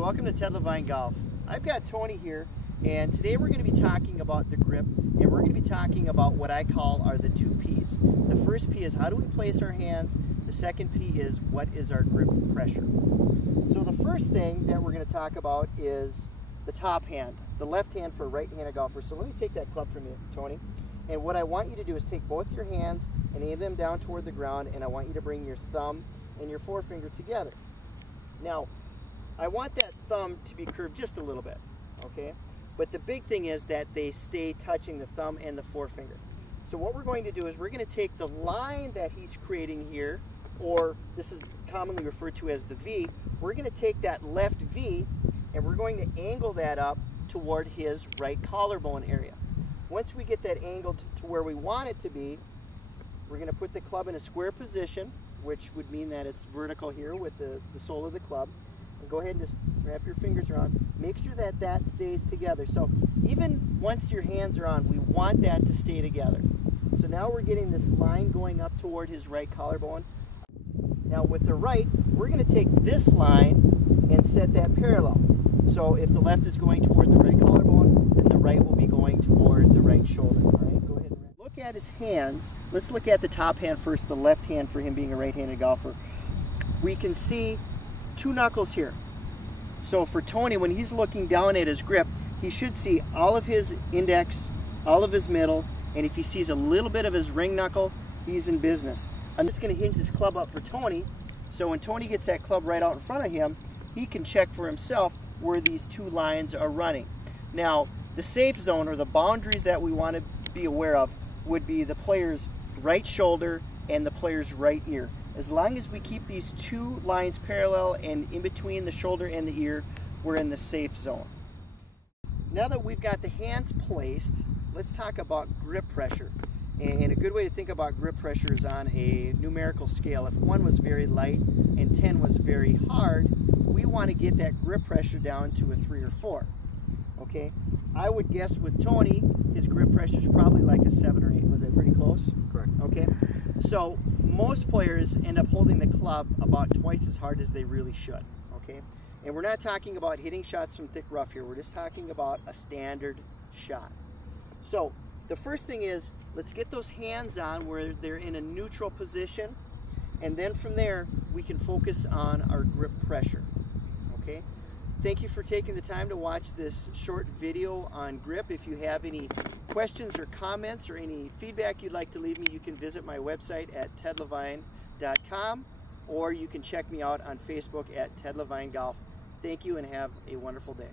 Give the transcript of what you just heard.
welcome to Ted Levine Golf. I've got Tony here, and today we're going to be talking about the grip, and we're going to be talking about what I call are the two P's. The first P is how do we place our hands, the second P is what is our grip pressure. So the first thing that we're going to talk about is the top hand, the left hand for a right-handed golfer. So let me take that club from you, Tony, and what I want you to do is take both your hands and aim them down toward the ground, and I want you to bring your thumb and your forefinger together. Now, I want that thumb to be curved just a little bit, okay? But the big thing is that they stay touching the thumb and the forefinger. So what we're going to do is we're going to take the line that he's creating here, or this is commonly referred to as the V. We're going to take that left V and we're going to angle that up toward his right collarbone area. Once we get that angled to where we want it to be, we're going to put the club in a square position, which would mean that it's vertical here with the sole of the club. And go ahead and just wrap your fingers around. Make sure that that stays together. So even once your hands are on, we want that to stay together. So now we're getting this line going up toward his right collarbone. Now with the right, we're going to take this line and set that parallel. So if the left is going toward the right collarbone, then the right will be going toward the right shoulder. All right, go ahead and look at his hands. Let's look at the top hand first, the left hand for him being a right-handed golfer. We can see two knuckles here. So for Tony, when he's looking down at his grip, he should see all of his index, all of his middle, and if he sees a little bit of his ring knuckle, he's in business. I'm just going to hinge this club up for Tony, so when Tony gets that club right out in front of him, he can check for himself where these two lines are running. Now, the safe zone, or the boundaries that we want to be aware of, would be the player's right shoulder and the player's right ear. As long as we keep these two lines parallel and in between the shoulder and the ear, we're in the safe zone. Now that we've got the hands placed, let's talk about grip pressure. And a good way to think about grip pressure is on a numerical scale. If 1 was very light and 10 was very hard, we want to get that grip pressure down to a 3 or 4. Okay? I would guess with Tony, his grip pressure is probably like a 7 or 8. Was that pretty close? Correct. Okay. So most players end up holding the club about twice as hard as they really should. Okay. And we're not talking about hitting shots from thick rough here. We're just talking about a standard shot. So the first thing is, let's get those hands on where they're in a neutral position, and then from there we can focus on our grip pressure. Okay. Thank you for taking the time to watch this short video on grip. If you have any questions or comments or any feedback you'd like to leave me, you can visit my website at tedlevine.com, or you can check me out on Facebook at Ted Levine Golf. Thank you and have a wonderful day.